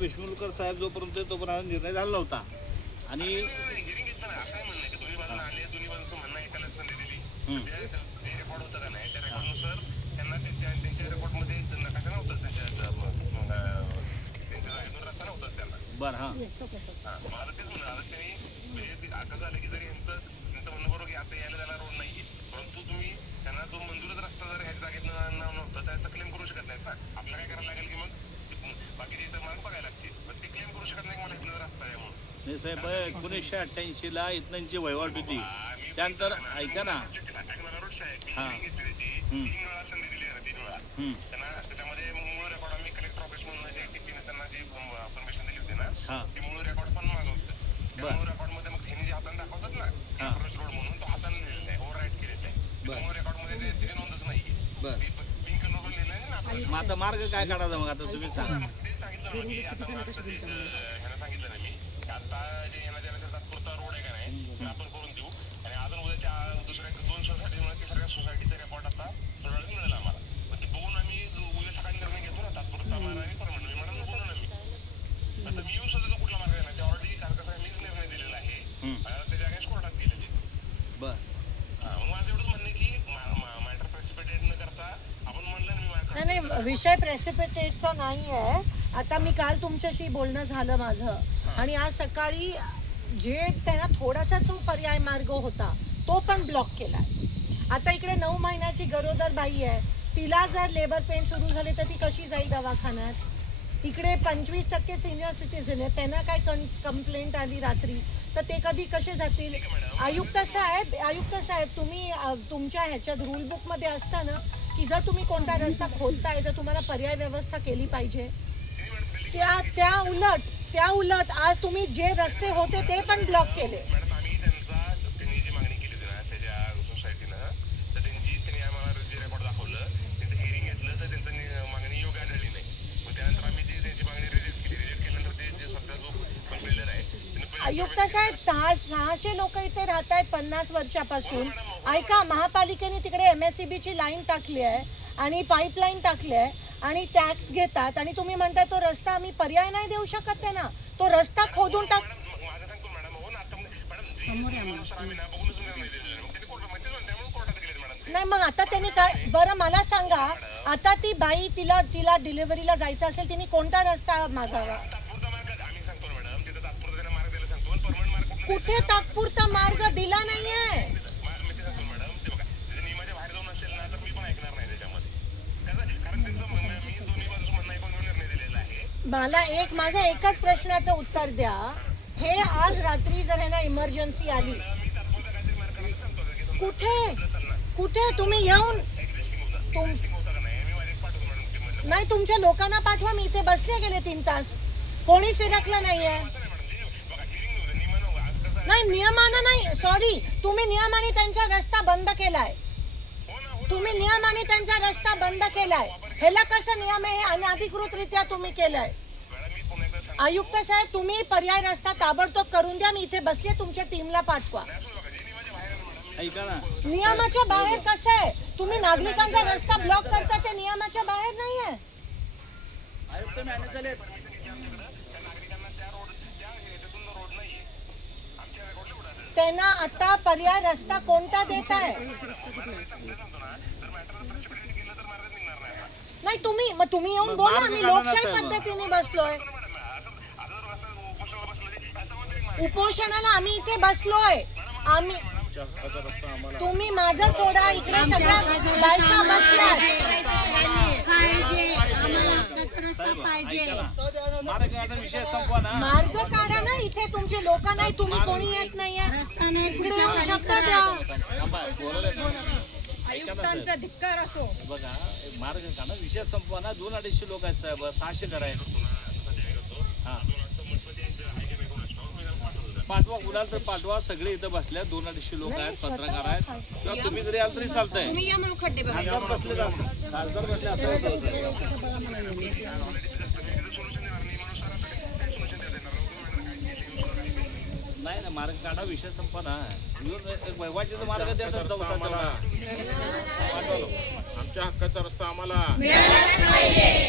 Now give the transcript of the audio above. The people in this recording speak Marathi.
विष्णुलकर साहेब जोपर्यंत तोपर्यंत निर्णय झाला नव्हता. आणि बरं हां मला तेच म्हणलं आता त्यांनी म्हणजे असं झालं की जरी त्यांचं म्हणणं बरोबर की आता यायला जायला रोड नाहीये, परंतु तुम्ही त्यांना जो मंजूरच रस्ता जर ह्याच्या जागेत नव्हता त्याचा क्लेम करू शकत नाहीत ना. आपल्याला काय करायला लागेल की मग बाकीचे इथं मार्ग बघायला लागतील, पण ते क्लेम करू शकत नाही मला इथनं रस्ता आहे म्हणून. नाही साहेब 1988ला इथनंची वहिवाट होती. त्यानंतर ऐका ना हां संधी दिली ना 3 वेळा त्यांना. त्याच्यामध्ये मूळ रेकॉर्ड आम्ही कलेक्टर ऑफिस म्हणून जे टीपीने त्यांना जी परमिशन दिली होती ना हां ती मूळ रेकॉर्ड पण मागवतं. त्या मूळ रेकॉर्ड मध्ये मग त्यांनी जे हाताने दाखवतात ना रोड म्हणून तो हाताने लिहिलेला आहे, ओव्हर राईट केलेला आहे. मूळ रेकॉर्ड मध्ये त्याची नोंदच नाहीये. पिंक कलर लिहिलं आहे ना. मग आता मार्ग काय काढायचा मग आता तुम्ही सांगा. तेच सांगितलं ना की आता ह्यानं सांगितलं ना मी की आता जे येण्याच्या तात्पुरता रोड आहे का नाही ते आपण करून देऊ आणि अजून उद्या त्या दुसऱ्या 2 सोसायटीमुळे तिसऱ्या सोसायटीचा रेकॉर्ड आता थोडा वेळ मिळेल आम्हाला. पण ते बघून आम्ही उद्या सकाळी निर्णय घेतो ना तात्पुरता मार्ग आणि परमनंट. मी म्हणून बोलू ना मी आता मी येऊ सुद्धा कुठला मार्ग आहे ना त्या ऑलरेडी कारण कसं मीच निर्णय दिलेला आहे आणि त्याच्या अगेन्स्ट कोर्टात गेलेले. बरं मग माझं एवढंच म्हणणं आहे की मॅटर प्रेसिपिटेट न करता आपण म्हणलं ना मी नाही विषय प्रेसिपिटेटचा नाही आहे. आता मी काल तुमच्याशी बोलणं झालं माझं आणि आज सकाळी जे त्यांना थोडासा तो पर्याय मार्ग होता तो पण ब्लॉक केलाय. आता इकडे 9 महिन्याची गरोदर बाई आहे, तिला जर लेबर पेन सुरू झाले तर ती कशी जाईल दवाखान्यात. इकडे 25% सिनियर सिटीझन आहे, त्यांना काय कंप्लेंट आली रात्री तर ते कसे जातील. आयुक्त साहेब तुम्ही तुमच्या ह्याच्यात रूल बुकमध्ये असता ना की जर तुम्ही कोणता रस्ता खोदताय तर तुम्हाला पर्याय व्यवस्था केली पाहिजे. त्या उलट आज तुम्ही जे रस्ते होते ते पण ब्लॉक केले. मॅडम आम्ही त्यांनी जी मागणी केली होती ना त्याच्या सोसायटीनं तर त्यांनी आम्हाला जे रेकॉर्ड दाखवलं त्यांचं हिअरिंग घेतलं तर त्यांचं मागणी योग्य आढळली नाही. मग त्यानंतर आम्ही त्यांची मागणी रिजेक्ट केल्यानंतर ते जे सध्या जो बिल्डर आहे. आयुक्त साहेब 600 लोक इथे राहत आहेत 50 वर्षापासून. ऐका, महापालिकेने तिकडे MSCB ची लाईन टाकली आहे आणि पाईपलाईन टाकली आहे आणि टॅक्स घेतात आणि तुम्ही म्हणताय तो रस्ता आम्ही पर्याय नाही देऊ शकत त्यांना. तो रस्ता खोदून टाक. माझं सांगतो मॅडम हो ना आता मॅडम नाही मग आता त्यांनी काय बरं मला सांगा, आता ती बाई तिला डिलिव्हरीला जायचं असेल तिने कोणता रस्ता मागावा. कुठे तात्पुरता मार्ग दिला नाहीये. मला माझा एकच प्रश्नाचं उत्तर द्या. हे आज रात्री जर ह्यांना इमर्जन्सी आली कुठे तुम्ही येऊन नाही तुमच्या लोकांना पाठवा. मी इथे बसले गेले 3 तास, कोणी फिरकलं नाहीये. नाही नियमानं नाही, सॉरी, तुम्ही नियमाने त्यांचा रस्ता बंद केलाय. ह्याला कसं नियम आहे आणि अधिकृतरित्या तुम्ही केलाय. आयुक्त साहेब तुम्ही पर्याय रस्ता ताबडतोब करून द्या. मी इथे बसले, तुमच्या टीमला पाठवा. नियमाच्या बाहेर कसं आहे तुम्ही नागरिकांचा रस्ता ब्लॉक करता, ते नियमाच्या बाहेर नाहीये. त्यांना आता पर्याय रस्ता कोणता देत आहे. नाही तुम्ही येऊन बोला. आम्ही लोकशाही पद्धतीने बसलोय. उपोषणाला आम्ही इथे बसलोय. तुम्ही माझं सोडा, इकडे सगळ्या बायका बसल्या. मार्ग काढा ना, इथे तुमचे लोक नाही, तुम्ही कोणी येत नाहीये. इकडे शब्द द्या. आयुक्तांचा धिक्कार असो. बघा मार्ग काढा, विषय संपवा ना. 200-250 लोक आहेत साहेब, 600 घर आहेत. हां पाठवा, कुणाला तर पाठवा. सगळे इथं बसल्या, 200-250 लोक आहेत, पत्रकार आहेत. किंवा तुम्ही जरी आलं तरी चालतंय. तुम्ही या म्हणून खड्डे बघा. खासदार बसले असं नाही ना. मार्ग काढा, विषय संपवा ना. वैवाचे मार्ग द्या. आमच्या हक्काचा रस्ता आम्हाला